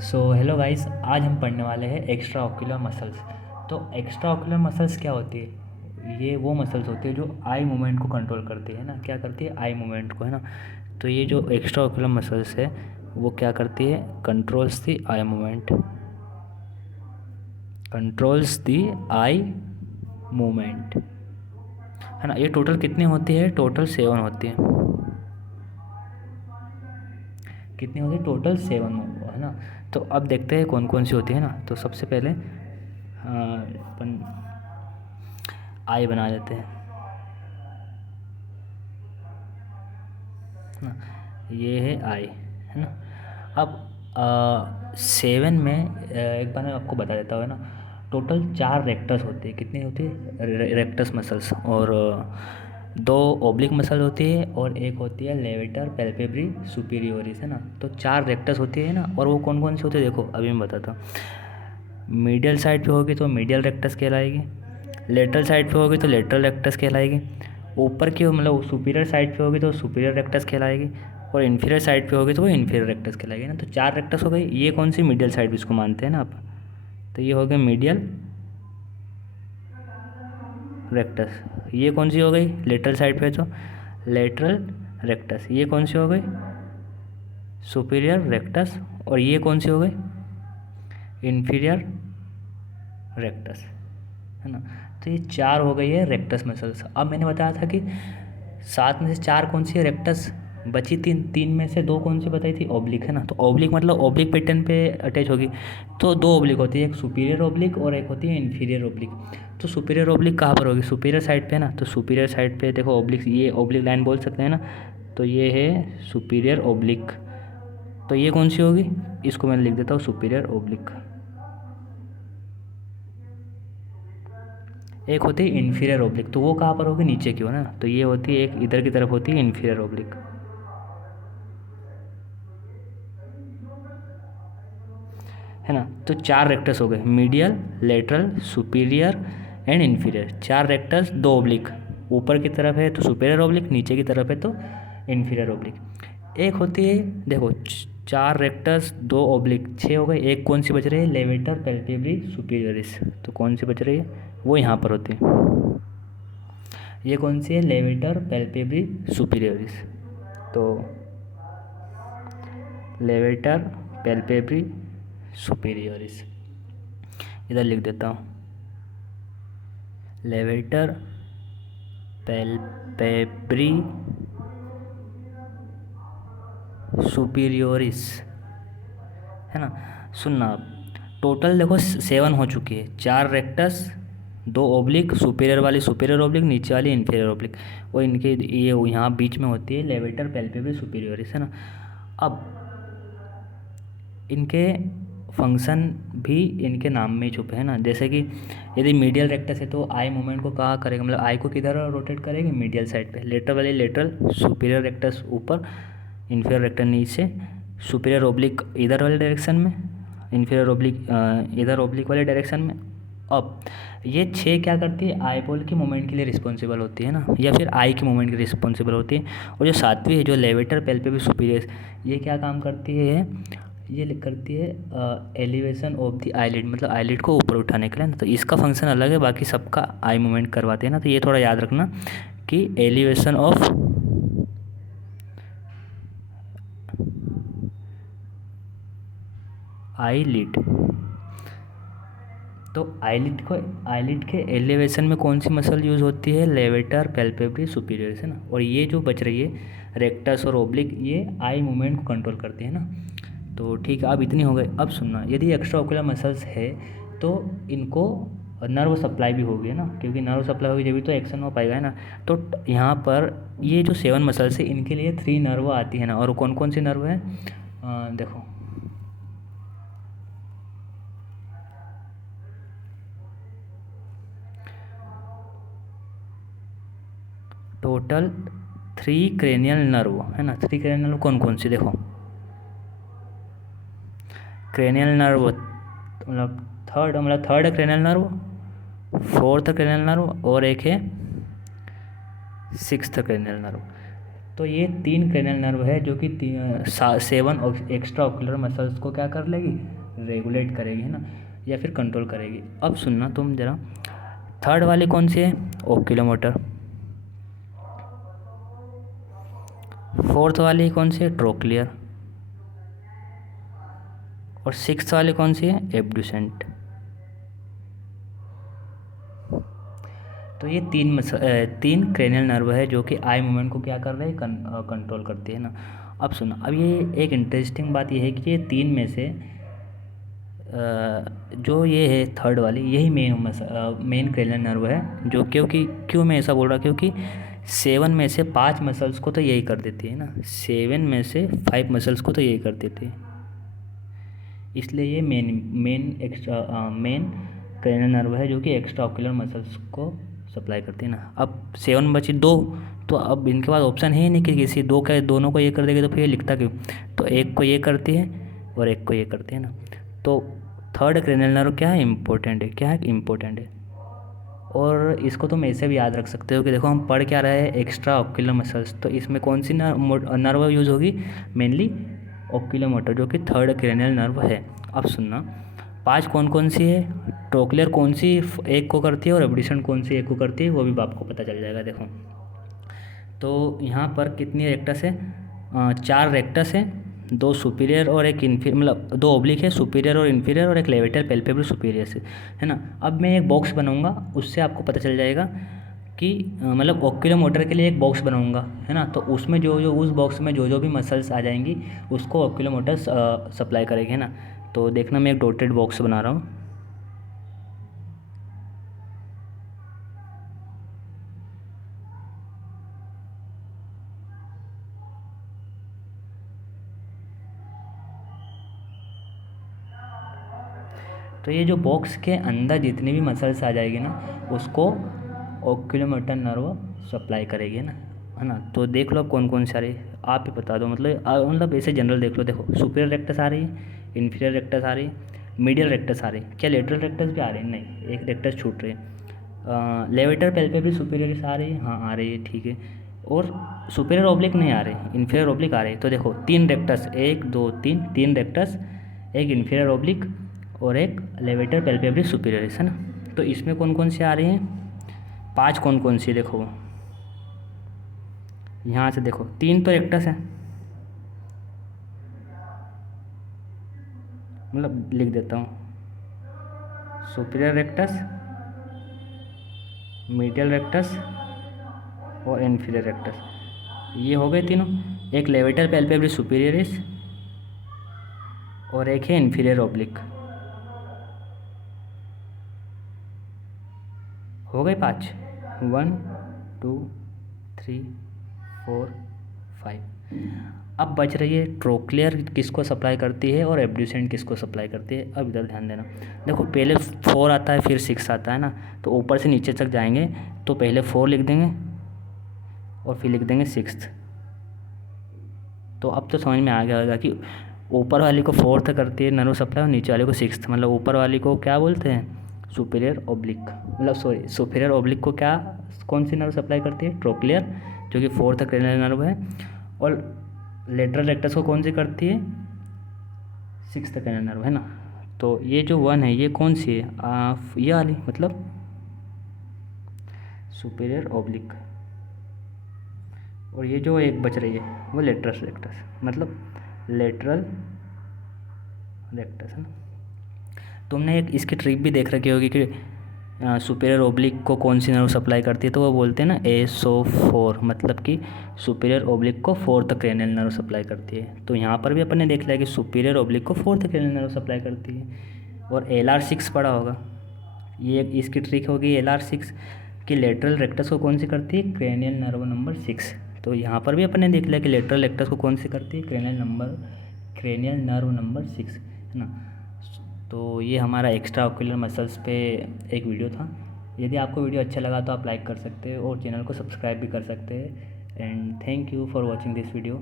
So hello guys, आज हम पढ़ने वाले हैं एक्स्ट्रा ऑक्यूलर मसल्स। तो एक्स्ट्रा ऑक्यूलर मसल्स क्या होती है? ये वो मसल्स होती है जो आई मूवमेंट को कंट्रोल करती है ना। क्या करती है? आई मूवमेंट को, है ना। तो ये जो एक्स्ट्रा ऑक्यूलर मसल्स है वो क्या करती है? Controls the eye movement, controls the eye movement, है ना। ये टोटल कितनी होती है? टोटल 7 होती है। कितनी होती है? टोटल 7, है ना। तो अब देखते हैं कौन कौन सी होती है ना। तो सबसे पहले अपन आई बना लेते हैं ना। ये है आई, है ना। अब 7 में एक बार मैं आपको बता देता हूँ, है ना। टोटल 4 रेक्टस होते हैं। कितने होते हैं? Rectus muscles. और 2 ओब्लिक मसल होती है और एक होती है लेवेटर पैल्पेब्री सुपीरियोरिस, है ना। तो 4 रेक्टस होती है ना। और वो कौन कौन सी होती है देखो, अभी मैं बताता हूँ। मीडियल साइड पे होगी तो मीडियल रेक्टस कहलाएगी। लेटरल साइड पे होगी तो लेटरल रेक्टस कहलाएगी। ऊपर की मतलब सुपीरियर साइड पे होगी तो सुपीरियर रेक्टस कहलाएगी। और इन्फीरियर साइड पे होगी तो वो इन्फीरियर रेक्टस कहलाएगी ना। तो 4 रेक्टस हो गई। ये कौन सी? मीडियल साइड इसको मानते हैं ना आप। तो ये हो गया मीडियल रेक्टस। ये कौन सी हो गई? लेटरल साइड पे तो लेटरल रेक्टस। ये कौन सी हो गई? Superior rectus. और ये कौन सी हो गई? इन्फीरियर रेक्टस, है ना। तो ये 4 हो गई है रेक्टस मसल्स। अब मैंने बताया था कि 7 में से 4 कौन सी है? रेक्टस। बची 3। 3 में से 2 कौन सी बताई थी? ऑब्लिक, है ना। तो ऑब्लिक मतलब ऑब्लिक पैटर्न पे अटैच होगी। तो 2 ऑब्लिक होती है, एक सुपीरियर ऑब्लिक और एक होती है इन्फीरियर ऑब्लिक। तो सुपीरियर ऑब्लिक कहाँ पर होगी? सुपीरियर साइड पे ना। तो सुपीरियर साइड पे देखो ऑब्लिक, ये ऑब्लिक लाइन बोल सकते हैं ना। तो ये है सुपीरियर ऑब्लिक। तो ये कौन सी होगी? इसको मैं लिख देता हूँ सुपीरियर ऑब्लिक। एक होती है इन्फीरियर ओब्लिक, तो वो कहाँ पर होगी? नीचे की हो ना। तो ये होती है एक इधर की तरफ होती है इन्फीरियर ओब्लिक, है ना। तो 4 रेक्टस हो गए, medial, lateral, superior and inferior. 4 rectus, 2 oblique. ऊपर की तरफ है तो सुपीरियर ओब्लिक, नीचे की तरफ है तो इन्फीरियर ओब्लिक। एक होती है देखो 4 रेक्टस, 2 ओब्लिक, 6 हो गए। एक कौन सी बच रही है? Levator palpebrae superioris. तो कौन सी बच रही है? वो यहाँ पर होती है। ये कौन सी है? Levator palpebrae superioris. तो लेवेटर पैल्पेब्री सुपीरियरिस इधर लिख देता हूँ। लेवेटर पैल्पेब्री सुपीरियरिस, है ना। सुनना आप, टोटल देखो 7 हो चुकी है। 4 रेक्टस, 2 ओब्लिक, सुपीरियर वाली सुपीरियर ओब्लिक, नीचे वाली इन्फीरियर ओब्लिक। और इनके ये यहाँ बीच में होती है लेवेटर पैल्पेब्री सुपीरियरिस, है ना। अब इनके फंक्शन भी इनके नाम में ही छुपे हैं ना। जैसे कि यदि मीडियल रेक्टस है तो आई मूवमेंट को कहाँ करेगा? मतलब आई को किधर रोटेट करेगी? मीडियल साइड पे। लेटर वाले लेटरल, सुपीरियर रेक्टस ऊपर, इन्फीरियर रेक्टस नीचे, सुपीरियर ओब्लिक इधर वाले डायरेक्शन में, इन्फीरियर ओब्लिक इधर ओब्लिक वाले डायरेक्शन में। अब ये 6 क्या करती है? आई बॉल की मूवमेंट के लिए रिस्पॉन्सिबल होती है ना, या फिर आई की मूवमेंट के लिए रिस्पॉन्सिबल होती है। और जो 7वीं है जो लेवेटर पैल्पेब्री सुपीरियर, ये क्या काम करती है? ये करती है एलिवेशन ऑफ द आईलिड, मतलब आईलिड को ऊपर उठाने के लिए ना। तो इसका फंक्शन अलग है, बाकी सबका आई मूवमेंट करवाते हैं ना। तो ये थोड़ा याद रखना कि एलिवेशन ऑफ आईलिड। तो आईलिड के एलिवेशन में कौन सी मसल यूज़ होती है? लेवेटर पैल्पेब्री सुपीरियर, है ना। और ये जो बच रही है रेक्टस और ओब्लिक, ये आई मूवमेंट को कंट्रोल करती है ना। तो ठीक है, अब इतनी हो गई। अब सुनना, यदि एक्स्ट्रा ओकुलर मसल्स है तो इनको नर्व सप्लाई भी होगी, है ना। क्योंकि नर्व सप्लाई होगी जब तो एक्शन हो पाएगा, है ना। तो यहाँ पर ये जो 7 मसल्स है इनके लिए 3 नर्व आती है ना। और कौन कौन सी नर्व है? देखो, टोटल 3 क्रेनियल नर्व, है ना। 3 क्रेनियल नर्व कौन कौन सी? देखो, cranial nerve third cranial nerve, fourth cranial nerve और एक है 6th क्रेनियल नर्व। तो ये 3 क्रेनियल नर्व है जो कि 7 एक्स्ट्रा ऑक्यूलर मसल्स को क्या कर लेगी, रेगुलेट करेगी, है ना, या फिर कंट्रोल करेगी। अब सुनना तुम जरा, थर्ड वाली कौन सी है, ओक्यूलोमोटर। फोर्थ वाली कौन सी है, ट्रोक्लियर। और सिक्स्थ वाली कौन सी है, एब्ड्यूसेंट। तो ये 3 क्रेनियल नर्व है जो कि आई मूवमेंट को क्या कर रहे हैं, कंट्रोल करती है ना। अब सुनो, अब ये एक इंटरेस्टिंग बात ये है कि ये 3 में से जो ये है थर्ड वाली, यही मेन क्रेनियल नर्व है, जो क्योंकि क्यों मैं ऐसा बोल रहा, क्योंकि 7 में से 5 मसल्स को तो यही कर देती है ना, 7 में से 5 मसल्स को तो यही कर देती है, इसलिए ये मेन क्रेनियल नर्व है जो कि एक्स्ट्रा ऑक्यूलर मसल्स को सप्लाई करती है ना। अब 7 बची 2, तो अब इनके पास ऑप्शन है ही नहीं कि किसी दोनों को ये कर देगी, तो फिर ये लिखता क्यों, तो एक को ये करती है और एक को ये करती है ना। तो थर्ड क्रेनियल नर्व क्या है, इम्पोर्टेंट है, क्या है, इम्पोर्टेंट है। और इसको तुम ऐसे भी याद रख सकते हो कि देखो हम पढ़ क्या रहे हैं, एक्स्ट्रा ऑक्यूलर मसल्स, तो इसमें कौन सी नर्व यूज़ होगी, मेनली ओक्यूलोमोटर, जो कि थर्ड क्रेनियल नर्व है। अब सुनना, 5 कौन कौन सी है, ट्रोक्लियर कौन सी एक को करती है और एब्ड्यूसेंट कौन सी एक को करती है, वो भी आपको पता चल जाएगा। देखो तो यहाँ पर कितनी रेक्टस है, 4 रेक्टस है, 2 सुपीरियर और एक इन्फीरियर, मतलब 2 ओब्लिक है, सुपीरियर और इन्फीरियर, और एक लेवेटर पैल्पेब्रल सुपीरियर से, है ना। अब मैं एक बॉक्स बनाऊंगा, उससे आपको पता चल जाएगा कि मतलब ओक्यूलोमोटर के लिए एक बॉक्स बनाऊंगा, है ना, तो उसमें जो उस बॉक्स में जो भी मसल्स आ जाएंगी उसको ओक्यूलोमोटर सप्लाई करेगी, है ना। तो देखना, मैं एक डॉटेड बॉक्स बना रहा हूँ। तो ये जो बॉक्स के अंदर जितनी भी मसल्स आ जाएगी ना, उसको ओक्यूलोमोटर नर्व सप्लाई करेगी ना, है ना। तो देख लो कौन कौन सारे, आप ही बता दो, मतलब ऐसे जनरल देख लो। देखो सुपीरियर रेक्टस आ रही है, इन्फीरियर रेक्टस आ रही है, मीडियल रेक्टस आ रही है, क्या लेटरल रेक्टस भी आ रही है, नहीं, एक रेक्टस छूट रही है। लेवेटर पैल्पेब्रल सुपीरियरिस आ रही है, हाँ आ रही है, ठीक है। और सुपीरियर ओब्लिक नहीं आ रही, इन्फीरियर ओब्लिक आ रही है। तो देखो 3 रेक्टस, 1 2 3 रेक्टस, एक इन्फीरियर ओब्लिक और एक लेवेटर पैल्पेब्रल सुपीरियरिस, है ना। तो इसमें कौन कौन सी आ रही हैं, 5 कौन कौन सी, देखो यहाँ से देखो, 3 तो रेक्टस है, मतलब लिख देता हूँ, सुपीरियर रेक्टस, मीडियल रेक्टस और इन्फीरियर रेक्टस, ये हो गए तीनों। एक लेवेटर पैल्पेब्रल सुपीरियरिस और एक है इन्फीरियर ओब्लिक, हो गए 5, 1 2 3 4 5। अब बच रही है ट्रोक्लियर किसको सप्लाई करती है और एब्ड्यूसेंट किसको सप्लाई करती है। अब इधर ध्यान देना, देखो पहले 4 आता है फिर 6 आता है ना, तो ऊपर से नीचे तक जाएंगे, तो पहले 4 लिख देंगे और फिर लिख देंगे 6। तो अब तो समझ में आ गया होगा कि ऊपर वाली को 4th करती है नर्व सप्लाई और नीचे वाले को 6th, मतलब ऊपर वाली को क्या बोलते हैं, सुपीरियर ओब्लिक, मतलब सॉरी सुपीरियर ओब्लिक को क्या, कौन सी नर्व सप्लाई करती है, ट्रोक्लियर, जो कि 4th क्रेनियल नर्व है। और लेटरल रेक्टस को कौन सी करती है, 6th क्रेनियल नर्व, है ना। तो ये जो 1 है ये कौन सी है, ये वाली, मतलब सुपीरियर ओब्लिक। और ये जो एक बच रही है वो लेटरल रेक्टस, मतलब लेटरल रेक्टस, है ना। तुमने एक इसकी ट्रिक भी देख रखी होगी कि सुपीरियर ओब्लिक को कौन सी नर्व सप्लाई करती है, तो वो बोलते हैं ना SO4, मतलब कि सुपीरियर ओब्लिक को 4th क्रेनियल नर्व सप्लाई करती है। तो यहाँ पर भी अपन ने देख लिया कि सुपीरियर ओब्लिक को 4th क्रेनियल नर्व सप्लाई करती है। और LR6 पढ़ा होगा, ये इसकी ट्रिक होगी LR6 कि लेटरल रेक्टस को कौन सी करती है, क्रेनियल नर्व नंबर 6। तो यहाँ पर भी अपन ने देख लिया कि लेटरल रेक्टस को कौन सी करती है, क्रेनियल नर्व नंबर 6, है ना। तो ये हमारा एक्स्ट्रा ऑक्यूलर मसल्स पे एक वीडियो था। यदि आपको वीडियो अच्छा लगा तो आप लाइक कर सकते हैं और चैनल को सब्सक्राइब भी कर सकते हैं। And thank you for watching this video.